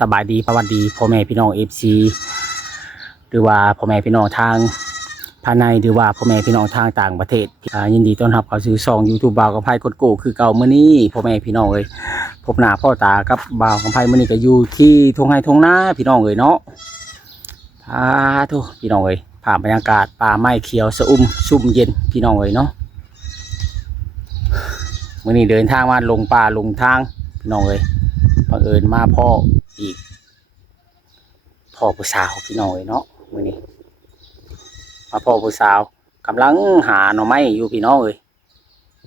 สบายดีสวัสดีพ่อแม่พี่น้องFC หรือว่าพ่อแม่พี่น้องทางภายในหรือว่าพ่อแม่พี่น้องทางต่างประเทศยินดีต้อนรับเข้าสู่ช่อง YouTube บ่าวกำไพกดโก้คือเก่ามื้อนี้พ่อแม่พี่น้องเอ้ยพบหน้าพ่อตากับบ่าวกำไพมื้อนี้ก็อยู่ที่ทุ่งไร่ทุ่งนาพี่น้องเอ้ยเนาะทุกพี่น้องเอ้ยผ่านบรรยากาศป่าไม้เขียวสะอุ่มชุ่มเย็นพี่น้องเอ้ยเนาะมื้อนี้เดินทางมาลงป่าลงทางพี่น้องเอ้ยบังเอิญมาพ่ออีกพ่อผู้สาวพี่น้องเนาะมื้อนี้มาพ่อผู้สาวกำลังหาหน่อไม้อยู่พี่น้อง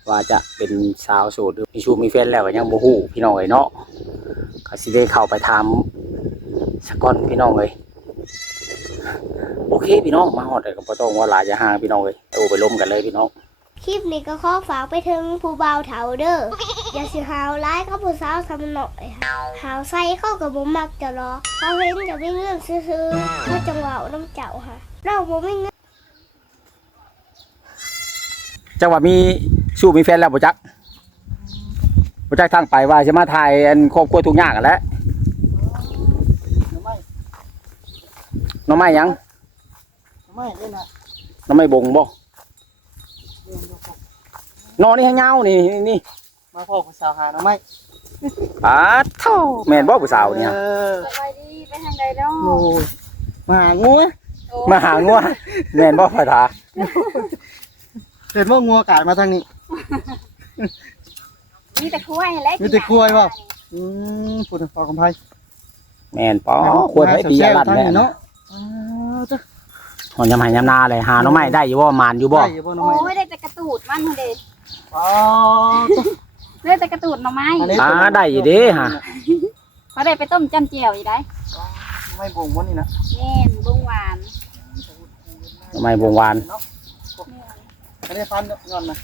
ว่าจะเป็นสาวโสดหรือมีชูมีแฟนแล้วก็ยังบ่ฮู้พี่น้องเนาะก็สิได้เข้าไปถามสักก่อนพี่น้องโอเคพี่น้องมาฮอดแล้วก็บ่ต้องว่าหลายจะห่างพี่น้องโตไปล้มกันเลยพี่น้องคลิปนี้ก็ขอฝากไปถึงผู้บ่าวเฒ่าเด้อ อย่าสิหาวร้ายกับผู้สาวสำหน่อยหาวใส่เข้ากับบ่มักจะรอเขาเห็นจะไม่เงื่อนซื่อๆเพื่อจังหวะน้ำเจ้าค่ะเราบ่ไม่เงื่อนจังหวะมีชูมีแฟนแล้วบ่จักทางไปว่าจะมาถ่ายอันครอบครัวทุกอย่างกันแหล้วน้องไม้ยังน้องไม้นี่นะน้องไม้บงบ่นอนนี่ให้เงานี่มาพ่อผู้สาวหาหน่อไม้เท่าแม่นบ่ผู้สาวเนี่ยสบายดีไปทางใดเนาะโอ้มาหางัวแม่นบ่พ่อตาเห็นว่างัวกาดมาทางนี้มีแต่คุ้ยและมีแต่คุ้ยบ่พูดฟังคำไพ่แม่นป้อควรให้ปีละลัดเนาะหอนยำหายยำนาเลยหาน้องไม้ได้อยู่บ่มานอยู่บ่โอ้ยได้แต่กระตูดมันเด้ได้แต่กระตูดหน่อไม้ได้อยู่เด้ฮะเขาได้ไปต้มจำเจียวอยู่ได้ไม่บ่งวันนี้นะแม่นบงหวานน้องไม้บงหวานอันนี้ฟันงอนนะ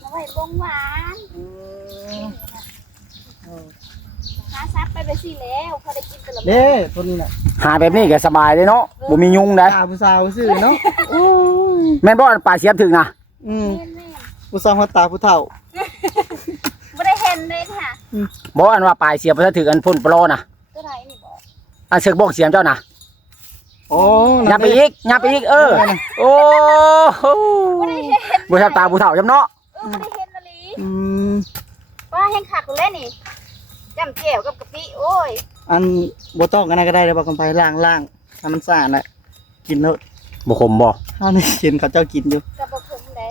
หน่อไม้บงหวานหาซับไปสิแล้วเขาได้กินตลอดเด้ตัวนี้น่ะหาแบบนี้ก็สบายเลยเนาะบ่มียุงได้ผู้สาวซื่อเนาะแม่นบ่ป่าเสียบถึงนะผู้สาวหัวตาผู้เฒ่าไม่ได้เห็นเลยค่ะบ่อันว่าป่าเสียบถึงอันพ่นปลอน่ะตัวไหนนี่บ่อันเสือกบอกเสียมเจ้าน่ะโอ้ยับไปอีกโอ้บ่ทับตาผู้เฒ่าจำเนาะไม่ได้เห็นเลยว่าเห็นขาดกูเล่นนี่จำเจียวกับกะปิโอ้ยอันบ่ต้องกันก็ได้เลยบอกกันไปล่างให้มันสะอาดแหละกินแล้วบ่ขมบ่ข้าวนี่เห็นเขาเจ้ากินอยู่กับบ่ขมเลย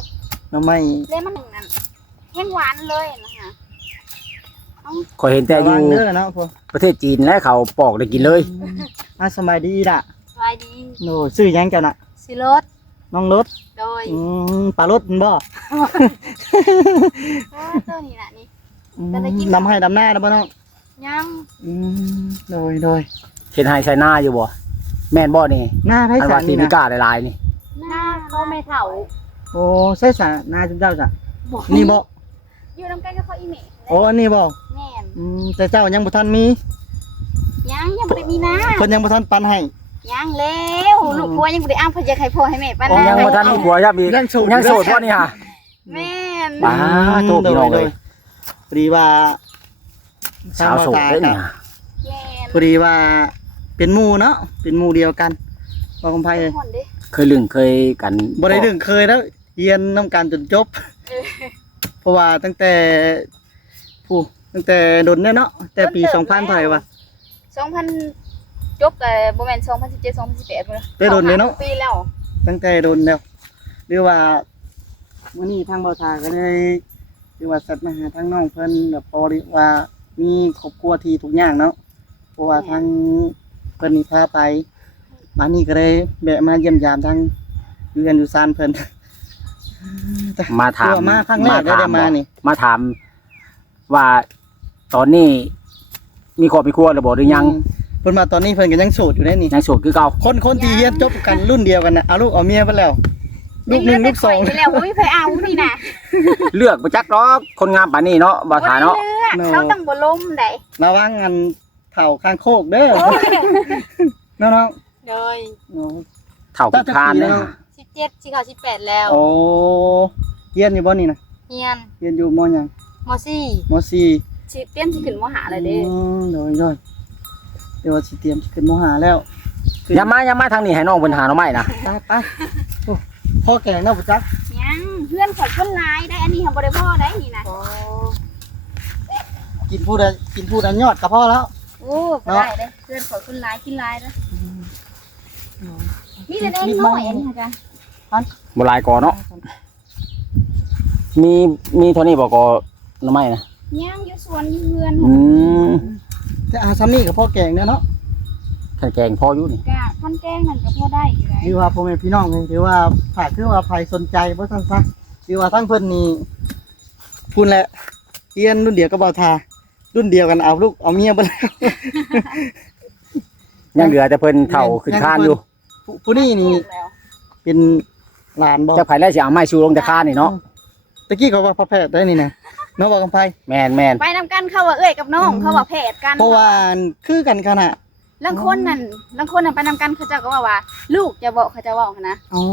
น้ำไม่เล่นมันหนึ่งนั่นแห้งหวานเลยนะคะขอยเห็นแต่อยู่ประเทศจีนแล้วเขาปอกได้กินเลยสบายดีล่ะสบายดีโน่ซื้อยังเจ้าน่ะซื้อรถน้องรถโดยปลารถบ่ตัวนี้น่ะนี่ดำให้ดำหน้าแล้วบ่น้องยังโดยเห็นให้ใส่หน้าอยู่บ่แม่นบ่นี่หน้าให้ใส่นี่นะกาหลายๆนี่หน้าเขาไม่เฒ่าโอ้ใส่สาหน้าเจ้าจ้ะนี่บ่อยู่นำกันกับเขาอีเมฆโอ้อันนี้บ่แม่นแต่เจ้ายังบ่ทันมียังบ่ได้มีนะเพิ่นยังบ่ทันปันให้ยังแล้วลูกผัวยังบ่ได้อ้างเพิ่นจะให้พ่อให้แม่ปันนะยังบ่ทันมีผัวยับอีกยังโสดบ่นี่ฮะแม่นโตพี่น้องเลยพอดีว่าสาวโสดเด้นี่ฮะพอดีว่าเป็นหมู่เนาะเป็นหมู่เดียวกันบ่กำไผเคยลึงเคยกันบ่ได้ลึงเคยแล้วเรียนนำกันจนจบเพราะว่าตั้งแต่โดนเนาะแต่ปี2000เท่าไหร่วะ2000จบก็บ่แม่น2017 2018พุ่นได้โดนเลยเนาะปีแล้วตั้งแต่โดนแล้วหรือว่ามื้อนี้ทางบ่าวทาก็เลยหรือว่าสัตว์มาหาทางน้องเพิ่นแบบพอดีว่ามีครอบครัวที่ทุกอย่างเนาะเพราะว่าทางเพิ่นนี่พาไปมานี่ก็เลยแวะมาเยี่ยมยามทางอยู่กันอยู่ซานเพิ่นมาถามมาครั้งแรกได้มานี่มาถามว่าตอนนี้มีครอบครัวหรือบ่หรือยังเพิ่นมาตอนนี้เพิ่นก็ยังโสดอยู่ได้นี่ยังโสดคือเก่าคนที่เรียนจบกันรุ่นเดียวกันน่ะเอาลูกเอาเมียไปแล้วลูก1ลูก2ไปแล้วบ่มีไผเอานี่น่ะเลือกบ่จักดอกคนงามปานนี้เนาะบ่ถาเนาะเขาต้องบ่ล้มได้ระวังอันเฒ่าข้างโคกเด้อน้องๆโดยเฒ่าขี้คานเด้อ17สิเข้า18แล้วโอ้เรียนอยู่บ่นี่น่ะเรียนอยู่ม.หยังม.4ม.4 สิเตรียมสิขึ้นมหาเลยเด้ โดยเดี๋ยวว่าสิเตรียมสิขึ้นมหาแล้ว อย่ามาทางนี้ให้น้องเพิ่นหาหน่อไม้นะ ไปโอ้พ่อแกงเนาะบ่จัก ยังเพื่อนขอคนหลายได้อันนี้ทำบ่ได้พ่อได้นี่นะ กินพูดอันยอดก็พอแล้ว โอ้ก็ได้เด้เพื่อนขอคนหลายกินหลายเด้อมีแต่ได้น้อยอันนี้ค่ะจ้ะ บ่หลายก่อเนาะมีเท่านี้บ่ก่อหน่อไม้นะ ยังอยู่สวนอยู่เฮือน อืม แต่ซ้ำนี่กับพ่อแกงเนาะ คันแกงพออยู่นี่ กะท่านแกงนั่นก็พอได้อยู่ได้ คือว่าพ่อแม่พี่น้องเลยหรือว่าถ้าคือว่าใครสนใจบ่ซั่นซะคือว่าทั้งเพิ่นนี่คุณแหละเรียนรุ่นเดียวกับเบาทารุ่นเดียวกันเอาลูกเอาเมียบ่แล้ว ยังเหลือแต่เพิ่นเฒ่าขึ้นคานอยู่ ผู้นี่นี่ แล้ว เป็นหลานบ่ จักไผแล้วสิเอาไม้ชูลงแต่คานนี่เนาะ ตะกี้เขาว่าพระแพทย์ได้นี่นะเนาะบอกกันไป แม่น ไปนำกันเขาว่าเอ้ยกับน้องเขาว่าแพทย์กัน เพราะว่าคือกันขนาด ลังคนนั่นไปนำกันเขาเจ้าก็ว่าลูกจะบอกเขาจะบอกนะ อ๋อ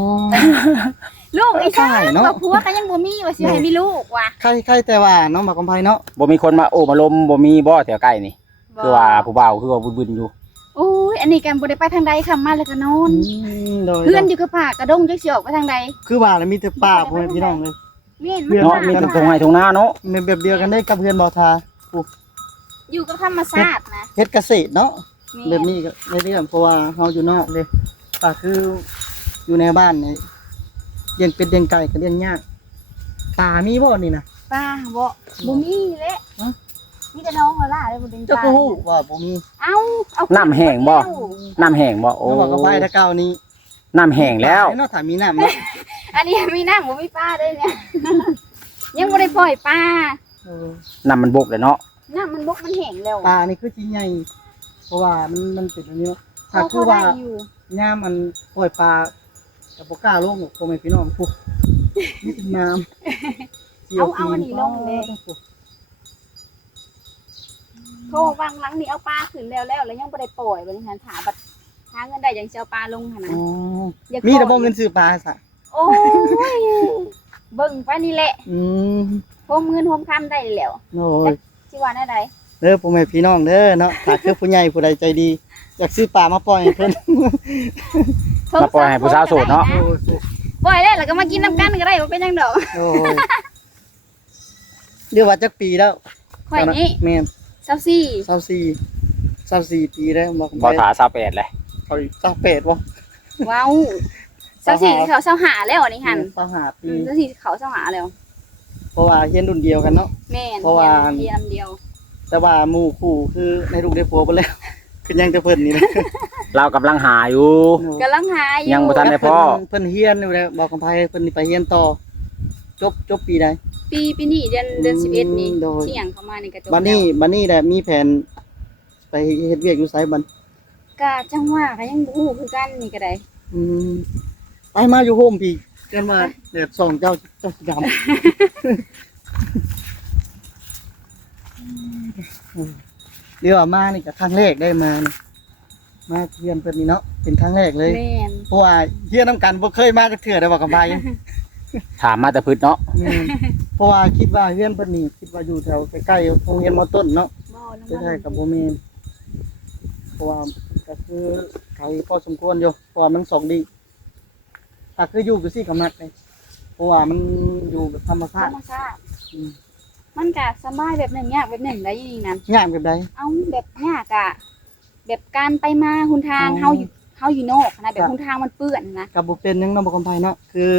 ลูกไอ้ซ่า ใช่เนาะ ว่าผัวก็ยังบ่มีว่าสิให้มีลูกว่ะ ใครแต่ว่าน้องบอกกันไปเนาะ บ่มีคนมาโอ้มาลมบ่มีบ่แถวใกล้นี่คือว่าผู้บ่าวคือว่าบึนๆอยู่ โอ้ยอันนี้กันบ่ได้ไปทางใดค่ะมาแล้วก็นอน โดย เพื่อนอยู่กับป่ากระดงจักสิออกไปทางใด คือว่าแล้วมีแต่ป้าพ่อแม่พี่น้องเลย แม่น เพื่อน เนาะมีแต่ทงไห้ทงนาเนาะ ในแบบเดียวกันได้กับเพื่อนบอทา อยู่กับธรรมชาตินะ เฮ็ดเกษตรเนาะ แม่ แบบนี้ก็ในเรื่องเพราะว่าเฮาอยู่นอกเลยก็คืออยู่ในบ้านนี่เลี้ยงเป็ดเลี้ยงไก่ก็เลี้ยงยากตามีบ่นี่นะ ป้าบ่มีแหละ ฮะ มีแต่น้องเขาล่ะได้บ่เป็น เจ้า ป้า ก็ฮู้ว่าบ่มี เอา น้ำแห้งบ่น้ำแห้งบ่โอ้ น้องบอกกันไปถ้าเก่านี้ น้ำแห้งแล้ว เนาะถ้ามีน้ำเนาะ อันนี้มีน้ำบ่มีป้าได้เนี่ย ยังบ่ได้ปล่อยป้า เออ น้ำมันบกเลยเนาะ น้ำมันบกมันแห้งแล้ว ปลานี่คือจริงใหญ่เพราะว่ามันเป็นอันนี้เนาะถ้า เขา คือว่า ได้อยู่ ย่ามมันปล่อยปลากับปกล้าลงพ่อแม่พี่น้องพวกนี่เป็นน้ำ เอาอันนี้ลงเลยโทรวางหลังนี่เอาปลาขึ้นแล้วแล้วยังบ่ได้ปล่อยบ่ได้หันถามบัดหาเงินได้ยังสิเอาปลาลงหั่นน่ะ อ๋อ อยาก มีแต่ ปล่ บ่ อย เงินซื้อปลาซะ โอ้ยเบิ่งไปนี่แหละ อืม โฮมเงินโฮมคำได้แล้ว โอ้ย สิว่าแน่ใด เด้อพ่อแม่พี่น้องเด้อเนาะถ้าคือผู้ใหญ่ผู้ใดใจดี อยากซื้อปลามาปล่อยให้เพิ่น มาปล่อยให้ผู้สาวโสดเนาะ โอ้ย ปล่อยแล้วแล้วก็มากินน้ำกันก็ได้บ่เป็นหยังดอก โอ้ยเรียกว่าจักปีแล้ว ข่อยนี่ แม่น 24 24ปีแล้วบอก บ่ถา28เลย เขา28บ่ ว้าว24เขา25แล้วอันนี้หั่น 25ปี 24เขา25แล้ว เพราะว่าเรียนรุ่นเดียวกันเนาะ แม่น เพราะว่า เรียนเดียว แต่ว่าหมู่คู่คือในลูกได้ผัวไปแล้ว คือยังจะเพิ่นนี่นะ เรากำลังหาอยู่ กำลังหาอยู่ ยังบ่ทันได้ พ่อ เพิ่นเฮียนอยู่แล้วบอกกับไผเพิ่นนี่ไปเฮียนต่อจบปีใด ปีนี้เดือน11นี่ โดย ที่หยังเข้ามานี่ก็จบ บัดนี้แหละมีแผนไปเฮ็ดเวียกอยู่ไสบัด ก็จังว่าก็ยังบ่ฮู้คือกันนี่ก็ได้ อืมไปมาอยู่โฮมพี่กันว่าแดดส่องเจ้าสิดำ เดี๋ยวมานี่ก็ครั้งแรกได้มานี่มาเฮียนเพิ่นนี่เนาะเป็นครั้งแรกเลย แม่น เพราะว่าเฮียนนํกันบ่เคยมาจักเทื่อได้บอกกับไผ ถามมาแต่พืชเนาะ แม่นเพราะว่าคิดว่าเฮียนเพิ่นนี่คิดว่าอยู่แถวใกล้ๆโรงเรียนมต้นเนาะ บ่ลง ใช่ มา กับโบแมนเพราะว่าก็คือไกลพอสมควรอยู่เพราะว่ามันสองดีถ้าคืออยู่กับซี่กับมักเลยเพราะว่ามันอยู่แบบธรรม ธ ชาร ติ รมชาติ อืม มันก็สบายแบบหนึ่งยากแบบหนึ่งได้อยังนั้น ย่างแบบใด เอาแบบยากอะแบบการไปมาหนทาง อ๋อ เฮาอยู่นอกนะแบ ครับ บ หนทางมันเปื้อนนะ กับบุเป็นหยังเน้องบกำไพเนาะคือ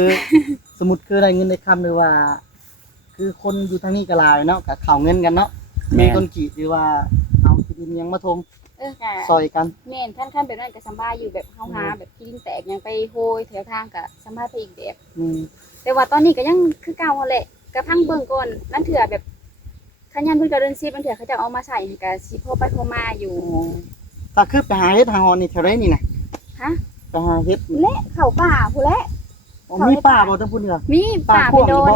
สมมุติคือได้เงินได้คำหรือว่า คือคนอยู่ทางนี้ก็หลายเนาะกับข่าวเงินกันเนาะ แม่ มี น ต้นกีดหรือว่าเอาที่ดินหยังมาทม ก็ ซอยกัน แม่นท่านแบบนั้นก็สบายอยู่แบบเฮาหาแบบที่ดินแตกยังไปโหยแถวทางก็สบายไปอีกแบบ อืม แต่ว่าตอนนี้ก็ยังคือเก่าหั่นแหละกระพังเบิ่งก่อนนั่นเถื่อแบบขันยันเพิ่นก็เดินซีบมันเถื่อเขาจะเอามาใส่นี่ก็สิพอไปพอมาอยู่ ถ้าคือไปหาเฮ็ดทางฮอนนี่แถวไหนนี่นะ ฮะ ไปหาเฮ็ด และเข้าป่าผู้นแหละ อ๋อมีป่าบ่ต้องพูดนี่เหรอ มีป่า ป่า ไปโด กว้างอยู่ น บ่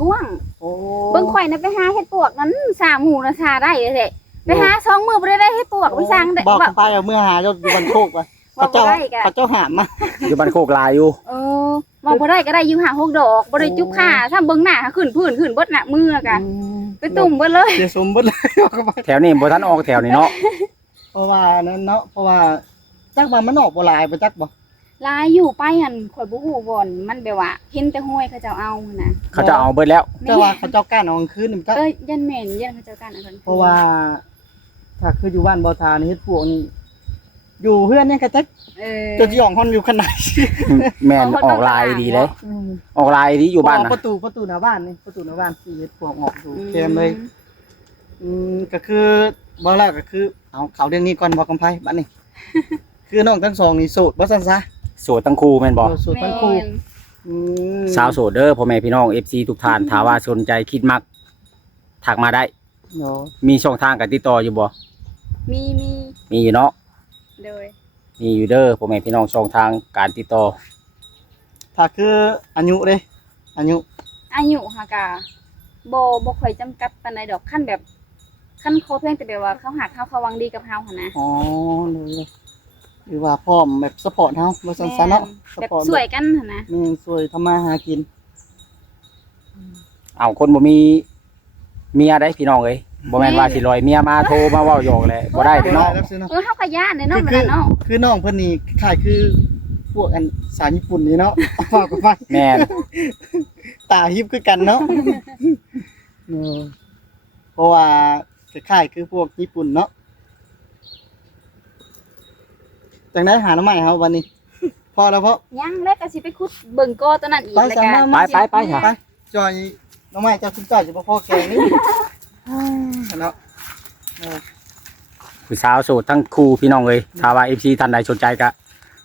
กว้าง โอ้ เบิ่งข่อยน่ะไปหาเฮ็ดปวกนั้น3หมู่น่ะซาได้เด้ไปหา2มื้อบ่ได้เฮ็ดปวกไปสั่งได้ บอก ว่า ไปเอาเมื่อหาเจ้าอยู่บันโคกไป ว่า พระเจ้า บ่ได้กะ พระเจ้าหามมา อยู่บ้านโคกลายอยู่ เออ ว่าบ่ได้ก็ได้อยู่5 6ดอกบ่ได้จุกขาถ้าเบิ่งหน้าขึ้นพื้นขึ้นเบิดหน้ามือกะไปตุ่มเบิดเลย เสียสมเบิดเลยเข้าไป แถวนี้บ่ทันออกแถวนี้เนาะ เพราะว่านั้นเนาะเพราะว่าจักว่ามันออกบ่หลายไปจักบ่ ลายอยู่ไปหั่นข่อยบ่ฮู้บ่อนมันแบบว่าเห็นแต่ห้วยเขาเจ้าเอาหั่นน่ะ เขาจะเอาเบิดแล้ว แต่ว่าเขาเจ้าก้านเอากลางคืนนี่จัก ยันแม่นยันเขาเจ้ากันอันนั้น เพราะว่า ถ้าคืออยู่บ้านบ่ทานี่เฮ็ดพวกนี้อยู่เฮือนเนี่ยก็จักจะสิออกฮอนอยู่ขนาด แม่นออกลายดีเลยออกลายดีอยู่บ้านนะ ประตูหน้าบ้านนี่ประตูหน้าบ้านที่เฮ็ดพวกออกอยู่แคมเลยก็คือบ่แล้วก็คือเอาเขาเรื่องนี้ก่อนบ่กำไผบัดนี้ คือน้องทั้งสองนี่โสดบ่ซั่นซะ โสดทั้งคู่แม่นบ่ โสดทั้งคู่ สาวโสดเด้อพ่อแม่พี่น้อง FC ทุกท่านถ้าว่าสนใจคิดมักทักมาได้ เนาะ มีช่องทางการติดต่ออยู่บ่ มี มีอยู่เนาะ เลย มีอยู่เด้อพ่อแม่พี่น้องช่องทางการติดต่อ ถ้าคืออายุเด้อายุ อายุค่ะกะบ่ค่อยจำกัดปานใดดอกขั้นแบบขั้นเขาเพียงแต่แบบว่าเขาหักเขาหวังดีกับเฮาหั่นนะ อ๋อเลยหรือว่าพร้อมแบบซัพพอร์ตเฮาบ่ซั่นซะเนาะซัพ แบบ พอร์ต สวยกันหั่นนะ แม่นช่วยทำมาหากิน เอาคนบ่มีเมียได้พี่น้องเอ้ยบ่แม่นว่าสิลอยเมียมาโทรมาเว้าหยอกแหละบ่ได้เด้อเนาะ แล้วสิเนาะ เฮาก็ย่านเนาะแม่นเนาะ คือน้องเพิ่นนี่คล้ายคือพวกอันสายญี่ปุ่นนี่เนาะ ฝากไป แม่น ตาฮิปคือกันเนาะเพราะว่าคล้ายคือพวกญี่ปุ่นเนาะจังได๋หาหน่อไม้เฮาวันนี้ พอแล้วเพราะ ยังแล้วก็สิไปขุดเบิ่งกอตัวนั้นอีก ไป แล้ว สา ก็ มารถ ไปค่ะ ไปจอยหน่อไม้เจ้าคุณจ้อยสิบ่พอแกงนี่เนาะ ผู้สาวโสดทั้งคู่พี่น้องเอ้ยถ้าว่า FC ท่านใดสนใจก็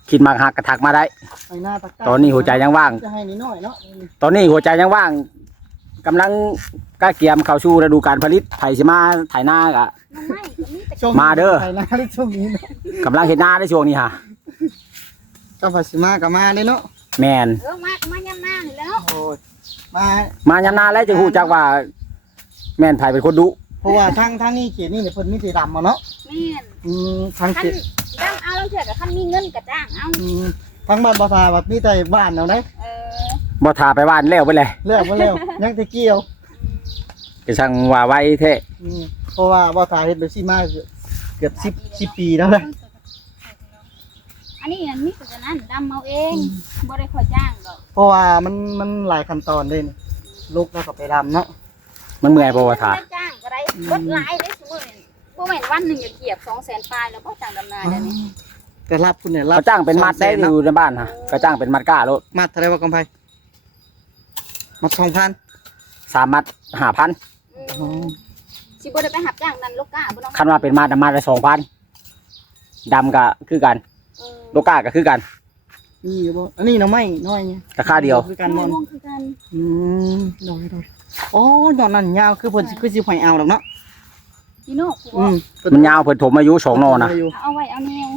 คิดมักฮักก็ทักมาได้ ไปหน้าตะกร้า ตอนนี้หัวใจยังว่าง จะให้นิดหน่อยเนาะ ตอนนี้หัวใจยังว่างกำลังกล้าเกียมเข้าสู่ฤดูการผลิตไผสิมาไถนาก็ มันไม่ก็มีแต่ ช่วง มาเด้อ ไปหน้าในช่วงนี้เนาะ กำลังเฮ็ดนาในช่วงนี้ฮะ ก็ภาษีมากับมาเลยเนาะ แม่น มายามหน้านี่แล้ว โอ้ยมา มายามนาแล้วจะฮู้จักว่า แม่นไผเป็นคนดุ เพราะว่าทางนี้เขียนนี่เนี่ยเพิ่นมีสีดำมาเนาะ แม่น ทาง คัน เขียน จ้างเอาแล้วเถื่อกับคันมีเงินก็จ้างเอา ทางบ้านบ่ทาแบบมีแต่บ้านเอาได้ บ่ทาไปบ้านแล้วไปเลย เลิกบ่แล้วยังแต่เกี่ยว ก็ช่างว่าไว้แท้ เพราะว่าบ่ทาเฮ็ดแบบซี่มาเกือบ10ปีแล้วเลย อันนี้มีแต่นั้นดำเอาเองบ่ได้ขอจ้างดอก เพราะว่ามันหลายขั้นตอนเลยนี่ลูกแล้วก็ไปดำเนาะ มันเมื่อยบ่ว่าทา ได้จ้างก็ได้เบิดหลายได้ซุมื้อนี่บ่แม่นวันหนึงจะเกียบ 200,000 ปลายแล้วบ่จ้างดำนาเดี๋ยวนี้ แต่รับคุณเนี่ยรับ เขาจ้างเป็นมัดได้อยู่ในบ้านฮะเขาจ้างเป็นมัดก้าโลด มัดเท่าไหร่ว่ากำไผมัด 2,000 3มัด 5,000 สิบ่ได้ไปหับจ้างนั่นลูกก้าบ่ต้อง คันว่าเป็นมัดน่ะมัดละ2,000ดำก็คือกันโลกาก็คือกัน นี่บ่อันนี้เนาะไม่น้อยเนี่ย ราคาเดียว คือกัน ม บ่ องคือกัน ดอยโอ้ดอกนั้นยาวคือเพิ่นสิคือสิหอยเอาดอกเนาะ พี่โน่กู มันยาวเพิ่นถมอายุ2โนนะ เอาไว้เอาแนว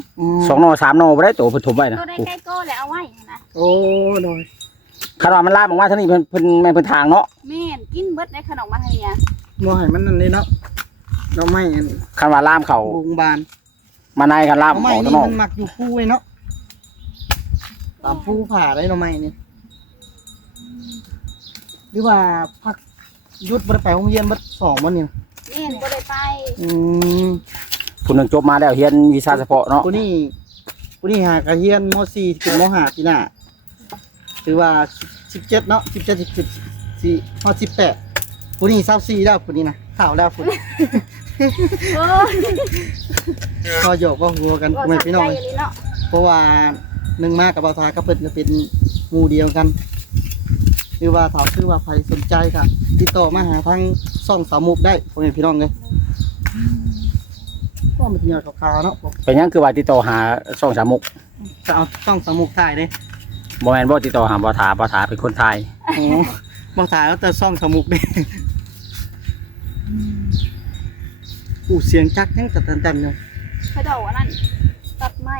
2โน3โนบ่ได้โตเพิ่นถมไว้นะ ตัวได้ใกล้โก้แล้วเอาไว้นะ โอ้ดอย คันว่ามันลามออกมาทางนี้เพิ่นแม่นเพิ่นทางเนาะ แม่นกินเบิดได้ขนมมาให้เนี่ย บ่ให้มันนั่นเลยเนาะดอกไม้อัน คันว่าลามเข้า โรงพยาบาล มาในคันลาม ดอกไม้ ออก นี่ ข้างนอก มันมักอยู่ภูไว้เนาะตามภูผาได้ดอกไม้นี่หรือว่าพักหยุดบ่ได้ไปโรงเรียนเบิด2มื้อนี่ แม่นบ่ได้ไป ผู้หนึงจบมาแล้วเรียนวิชาเฉพาะเนาะ ผู้นี้หากระเรียนม .4 ถึงม .5 ปีหน้าถือว่า17เนาะ17 14ฮอด18ผู้นี้24แล้วผู้นี้นะเฒ่าแล้วผู้นี้ โอ้ย พอหยอกก็หัวกันพ่อแม่พี่น้อง ใจเนาะ เพราะว่าหนึ่งมากกับบ่าวทาก็เพิ่นก็เป็นหมู่เดียวกันหรือว่าถ้าคือว่าใครสนใจก็ติดต่อมาหาทางช่องสามมุกได้พ่อแม่พี่น้องเลยก็มันยอดขาวๆเนาะ เป็นหยังคือว่าติดต่อหาช่องสามมุก จะเอาช่องสามมุกถ่ายเด้ บ่แม่นบ่ติดต่อหาบ่ถาเป็นคนไทย โอ้บ่าวทาแล้วแต่ช่องสามมุกเด้อู้เสียงจักยังแต่เต็มๆเลย เขาเจ้าว่านั่นตัดไม้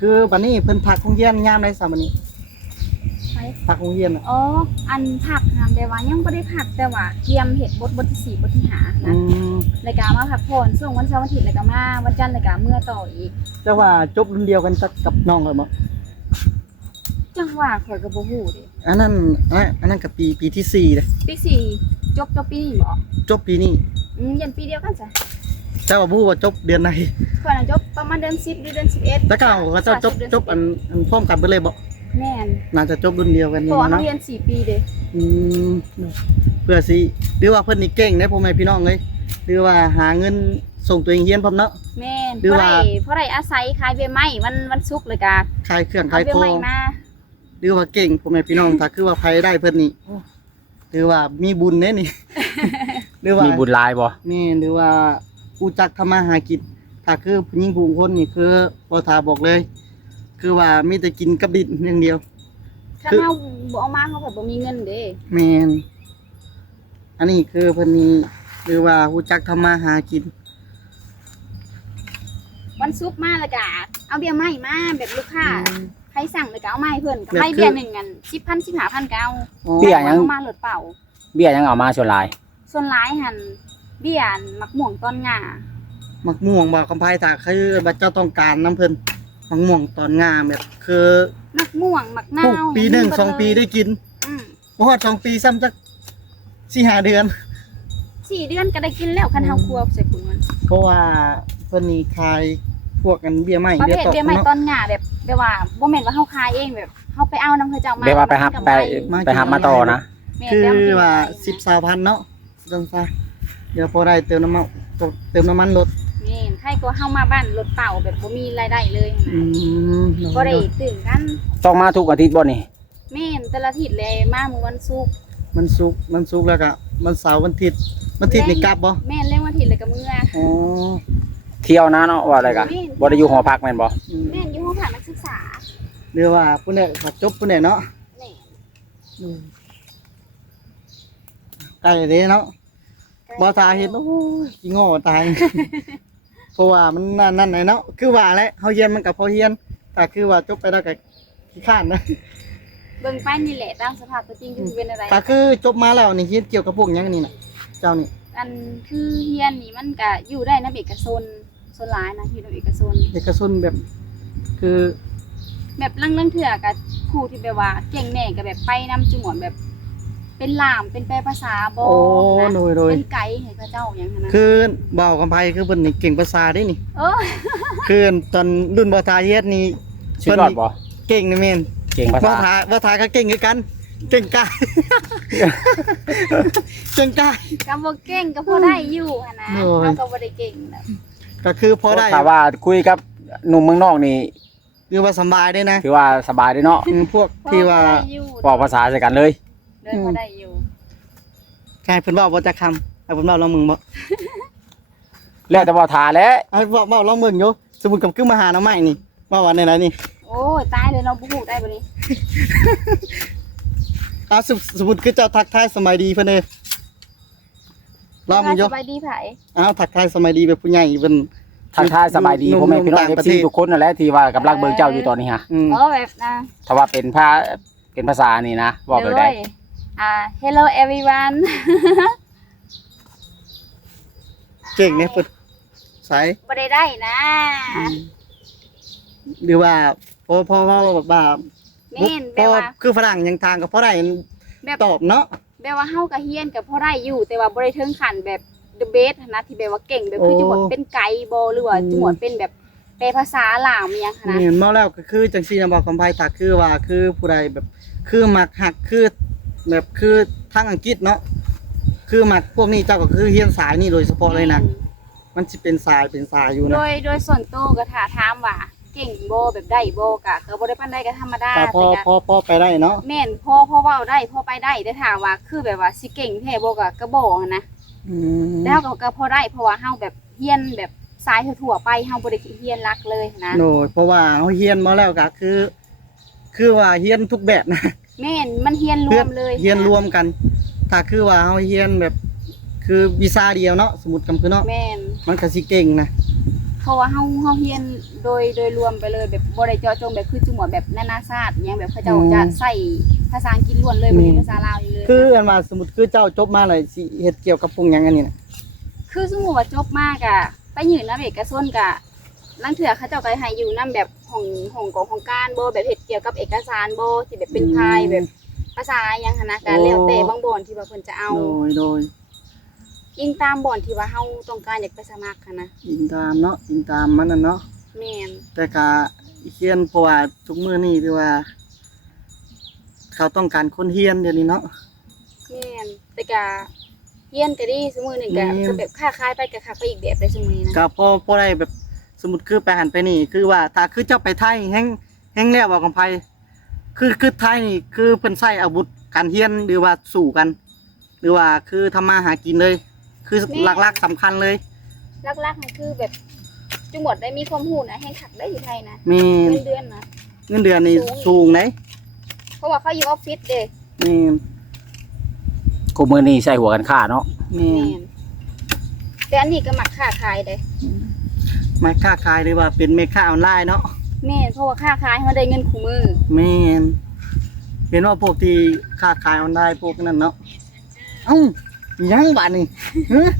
คือบัดนี้เพิ่นพักโรงเรียนยามใดซะบัดนี้ ไป พักโรงเรียนน่ะ อ๋ออันผักหามแต่ว่ายังบ่ได้ผักแต่ว่าเตรียมเฮ็ดบทที่4บทที่5 อื นะ ม รายการมาพักผ่อนช่วงวันเสาร์วันอาทิตย์แล้วก็มาวันจันทร์แล้วก็เมื่อต่ออีก แต่ว่าจบรุ่นเดียวกันกับน้องเลยบ่ จังหว่าข่อยก็บ่ฮู้เด้ อันนั้นก็ปีที่4เด้ ปี4จบปีนี้บ่ จบปีนี้ ยันปีเดียวกันจ้ะ แต่ว่าบ่ฮู้ว่าจบเดือนไหน ข่อยน่ะจบประมาณเดือน10หรือเดือน11 แล้วก็เขาจะจบอันพร้อมกันไปเลยบ่ แม่น น่าจะจบรุ่นเดียวกัน เพ นี่ ราะว่าเรา เนาะ เรียน4ปีเด้ อืมเพื่อสิหรือว่าเพิ่นนี่เก่งเด้พ่อแม่พี่น้องเอ้ยหรือว่าหาเงินส่งตัวเองเรียนพร้อมเนาะ แม่น หรือว่า เพราะได้อาศัยขายใบไม้วันศุกร์เลยก็ ขายเครื่อง เอา ขาย ใบ ขอ ไม้ ง มา หรือว่าเก่งพ่อแม่พี่น้องถ้าคือว่าไผได้เพิ่นนี่หรือว่ามีบุญเด้นี่ หรือว่า มีบุญหลายบ่ แม่หรือว่ารู้จักทำมาหากินถ้าคือผู้หญิงผู้คนนี่คือบ่ทาบอกเลย คือว่ามีแต่กินกับดินอย่างเดียว ถ้า คือ เฮาบ่เอามาเขาก็บ่มีเงินเด้ แม่นอันนี้คือเพิ่นนี่หรือว่ารู้จักทำมาหากิน วันศุกร์มาแล้วก็เอาเบี้ยไม้มาแบบลูกค้าใครสั่งเลยก็เอามาให้เพิ่นก็ แบบ ให้ คือ เบี้ยหนึงกัน10,000 15,000ก็เอา อ๋อ เบี้ยยัง เอามารถเป่า เบี้ยยังเอามาส่วนหลาย ส่วนหลายหั่นเบี้ยมักม่วงต้นงา มักม่วงบ่คำไผถ้าคือบัดเจ้าต้องการน้ำเพิ่นมักม่วงตอนงามแบบคือ มักม่วงมักนา ปลูก ว ปีหนึ่ง2 ปีได้กิน อืม บ่ฮอด2 ปีซ้ำจัก4-5 เดือน 4 เดือนก็ได้กินแล้วคันเฮาครัวใส่ปุ๋ยมัน เพราะว่าเพิ่นนี่ขายพวกกันเบี้ยไม้ ประเภท ตอก เบี้ยไม้ เนาะ ต้นงาแบบว่าบ่แม่นว่าเฮาขายเองแบบเฮาไปเอานำเขาเจ้ามา เรียกว่าไปหับไป มา ไปหับมาต่อนะ แม่น คือ แล้วมันกิน ว่า ได้ 10-20,000เนาะจังซะเดี๋ยวพอได้เติมน้ำมันรถ แม่นใครก็เฮามาบ้านรถเป่าแบบบ่มีรายได้เลย อืม บ่ได้ตื่นกัน ต้องมาทุกอาทิตย์บ่นี่ แม่นแต่ละอาทิตย์เลยมามื้อวันศุกร์ มันสุกร์แล้วก็มันเสาร์วันอาทิตย์นี่กลับบ่ แม่นเล่นวันอาทิตย์เลยก็มื้อ อ๋อ เที่ยวนะเนาะว่าอะไรกันบ่ได้อยู่หอพักแม่นบ่ อืม แม่นอยู่ห้องผ่านนักศึกษา เรียกว่าผู้ใดเขาจบผู้ใดเนาะ แม่น อืมใกล้เด้เนาะบ่ตาเห็นโอ้ยขี้โง่ตาย เพราะว่ามันนั่นไหนเนาะคือว่าแหละเฮาเรียนมันก็พอเรียนแต่คือว่าจบไปแล้วก็ขี้ข้านนะ เบิ่งไปนี่แหละตามสภาพตัวจริงคือเป็นอะไร ก็คือจบมาแล้วนี่เรียนเกี่ยวกับพวกหยังนี่น่ะเจ้านี่ อันคือเฮียนนี่มันก็อยู่ได้นะเอกชนส่วนหลายนะที่เอกชน เอกชนแบบ คือ แบบลังเถื่อกับผู้ที่แบบว่าเก่งแน่ก็แบบไปนำจุหมอนแบบ เป็นล่ามเป็นแปลภาษาบ่ โอ้ นะ โดย เป็นไกด์ให้พระเจ้าอย่างนั้นนะ คือเบากับไผคือเพิ่นนี่เก่งภาษาได้นี่ เออ คือตอนรุ่นบ่ทาเฮ็ดนี่ สุดยอดบ่ เก่งนี่แม่น เก่งภา บ่ ษา ทาบ่ทาก็เก่งคือกัน เก่งกาย เก่งกาย ก็บ่เก่งก็พอได้อยู่หั้นนะ โอ้ย เราก็บ่ได้เก่งนะ ก็คือพอได้ ถ้าว่าคุยกับหนุ่มเมืองนอกนี่ คือว่าสำบายได้นะ ถือว่าสบายเด้เนาะ พวกที่ว่า พอได้อยู่ เว้าภาษาใส่กันเลย เลยพอได้อยู่ ใครเพิ่นเว้าบ่จักคำให้เพิ่นเว้าลองมึงบ่ แล้วแต่ว่าทาแล้ว ให้เว้าลองมึงอยู่สมมุติกับคือมาหาน้ำใหม่นี่เว้าว่าไหนๆนี่ โอ้ยตายเลยเราบ่ฮู้ได้บ่นี้ สมมุติคือเจ้าทักทายสมัยดีเพิ่นเด้ลองมึงอยู่ สบายดีไผ ทักทายสมัยดีแบบผู้ใหญ่เพิ่น ทักทายสบายดีพ่อแม่พี่น้อง ต่างประ FC เทศ ทุกคนนั่นแหละที่ว่ากำลังเบิ่งเจ้าอยู่ตอนนี้ฮะ อืม เออแบบนะ ถ้าว่าเป็นภาษานี่นะเว้าไปได้ เลยhello everyone เก่งเนี่ยเพิ่นสาย บ่ได้นะ หรือว่าพอแบบว่า แม่นแบบว่า คือฝรั่งยังทางก็พอได้ แบบ ตอบเนาะ แบบว่าเฮาก็เฮียนก็พอได้อยู่แต่ว่าบ่ได้ถึงขั้นแบบ the best หั้นนะที่แบบว่าเก่งแบบคือจังหวัดเป็นไกด์บ่หรือว่าจังหวัดเป็นแบบแปลภาษาลาวมีหยังหั้นนะ เห็นมาแล้วก็คือจังซี่นะบอกคำไผถ้าคือว่าคือผู้ใดแบบ คือมักฮักคือแบบคือทางอังกฤษเนาะคือมักพวกนี้เจ้าก็คือเฮียนสายนี่โดยเฉพาะเลยนะมันสิเป็นสายอยู่ โด นะ ยส่วนตัวก็ถ้าถามว่าเก่งบ่แบบได้บ่ก็บ่ได้ปานใดก็ธรรมดา แต่พอ แต่ก็ พอไปได้เนาะ แม่นพอเว้าได้พอไปได้แต่ถามว่าคือแบบว่าสิเก่งแท้บ่ก็บ่หั้นนะ อืม แล้วก็พอได้เพราะว่าเฮาแบบเฮียนแบบสายทั่วๆไปเฮาบ่ได้เฮียนรักเลยนะ โดยเพราะว่าเฮาเฮียนมาแล้วก็คือว่าเฮียนทุกแบบนะ แม่นมันเฮียนรวมเลย เฮียนรวมกัน ถ้าคือว่าเฮาเฮียนแบบ คือวิชาเดียวเนาะสมมุติกำคือเนาะ แม่น มันก็สิเก่งนะ เพราะว่าเฮาเฮียนโดยรวมไปเลยแบบบ่ได้เจาะจงแบบคือจุหมวดแบบนานาชาติอิหยังแบบเขาเจ้าจะใส่ภา ภาษาอังกฤษล้วนเลยบ่มีภาษาลาวอยู่เลย คืออันว่าสมมุติคือเจ้าจบมาเลยสิเฮ็ดเกี่ยวกับพวกหยังอันนี้น่ะ คือสมมุติว่าจบมากอะไปยืนนำเอกชนกะลังเถื่อเขาเจ้าก็ให้อยู่นำแบบของการบ่แบบเฮ็ดเกี่ยวกับเอกสารบ่ที่แบบเป็นไทยแบบภาษาหยังหันนะก็แล้วแต่บางบ่อนที่ว่าเพิ่นจะเอา โดย อิงตามบ่อนที่ว่าเฮาต้องการอยากไปสมัครหันนะ อิงตามเนาะอิงตามมันน่ะเนาะ แม่น แต่ก็เฮียนเพราะว่าทุกมื้อนี้ที่ว่า เขาต้องการคนเฮียนเดี๋ยวนี้เนาะ แม่นแต่ก็เรียนก็ดีซุมื้อหนึงก็ แม่น คือแบบค้าขายไปก็ค้าไปอีกแบบได้ซุมื้อนี้นะ ก็พอได้แบบสมมุติคือไปหันไปนี่ คือว่าถ้าคือเจ้าไปไทยแฮงแล้วว่าของไผคือไทยนี่คือเพิ่นใช้อาวุธการเฮียนหรือว่าสู้กัน หรือว่าคือทำมาหากินเลย คือหลักๆสำคัญเลย หลักๆมันคือแบบจังหวัดได้มีความรู้นะแห่งคักได้อยู่ไทยนะ มี เงินเดือนนะ เงินเดือนนี่สูงไหน เพราะว่าเขาอยู่ออฟฟิศเด้ นี่ กูมือนี้ใส่หัวกันฆ่าเนาะ นี่ แม่นแต่อันนี้ก็มักค้าขายเด้ มาค้าขายหรือว่าเป็นแม่ค้าออนไลน์เนาะ แม่นเพราะว่าค้าขายเฮาได้เงินคู่มือ แม่นเห็นว่าพวกที่ค้าขายออนไลน์พวกนั้นเนาะเอ้ายังบาดนี่ฮะ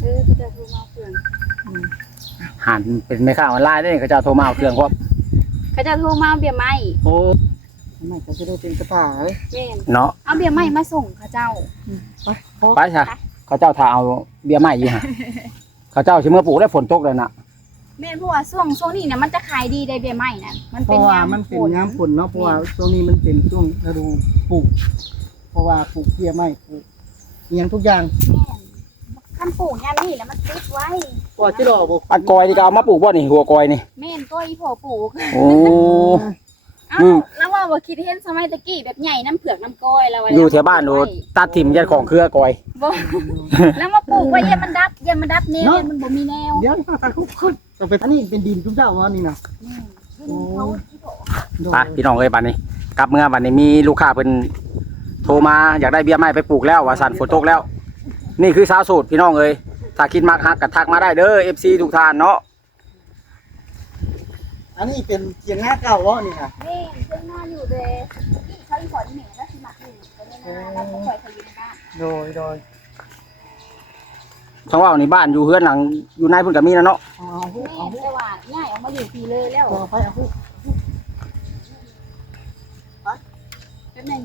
ก็จะโทรมาเพื่อน หันเป็นแม่ค้าออนไลน์ได้เขาเจ้าโทรมาเอาเครื่องพร้อม เขาจะโทรมาเอาเบี้ยไม้ โอ้ไม่ก็จะได้เป็นกระต่าย แม่น เนาะ เอาเบี้ยไม้มาส่งเขาเจ้า ไปพอ ไปซะเขาเจ้าถ้าเอาเบี้ยไม้อยู่หั่นเขาเจ้าสิเมื่อปลูกได้ฝนตกเลยน่ะ แม่นเพราะว่าช่วงนี้เนี่ยมันจะขายดีได้เบี้ยไม้นั่นมัน เพ เป็น ราะว่าย าม มันเป็น ฝ ยามฝนเนาะเพราะว่าช่วงนี้มันเป็นช่วงฤดูปลูก เพราะว่าปลูกเบี้ยไม้ปลูกอิหยังทุกอย่าง แม่นคันปลูกยามนี้แล้วมันติดไว้ กว่าจะดอกบ่ อันกอยนี่ก็เอามาปลูกบ่นี่หัวกอยนี่ แม่นก็อีพ่อปลูก โอ้ เอ้าแล้วว่าบ่คิดเห็นสมัยตะกี้แบบใหญ่น้ำเผือกน้ำก้อยแล้วว่า อยู่แถวบ้านโดนตัดถิ่มยันของเครือกอย บ่แล้วมาปลูกไว้อย่ามันดับแนวมันบ่มีแนว เดี๋ยวถ้าคุกขึ้นก็เป็นอันนี้เป็นดินทุกเจ้าว่านี่นะ เขาที่บอก ไปพี่น้องเอ้ยบัดนี้กลับเมื่อบัดนี้มีลูกค้าเพิ่นโทรมาอยากได้เบี้ยไม้ไปปลูกแล้วว่าสั่นฝนตกแล้ว นี่คือสาวโสดพี่น้องเอ้ยถ้าคิดมักฮักก็ทักมาได้เด้อ FC ทุกท่านเนาะ อันนี้เป็นเทียงหน้าเก่าว่านี่ค่ะ นี่เพิ่นมาอยู่เด้ที่เขาอีขออีแม่แล้วสิมักอยู่ก็เลยนะแล้วก็ปล่อยเขาอยู่ในบ้าน โดย ทั้งว่านี่บ้านอยู่เฮือนหลังอยู่ในเพิ่นก็มีนะเนาะ เอาหู แม่ เอาหู แต่ว่าย้ายออกมาอยู่ปีเลยแล้ว เอาไปเอาหู แป๊บนึง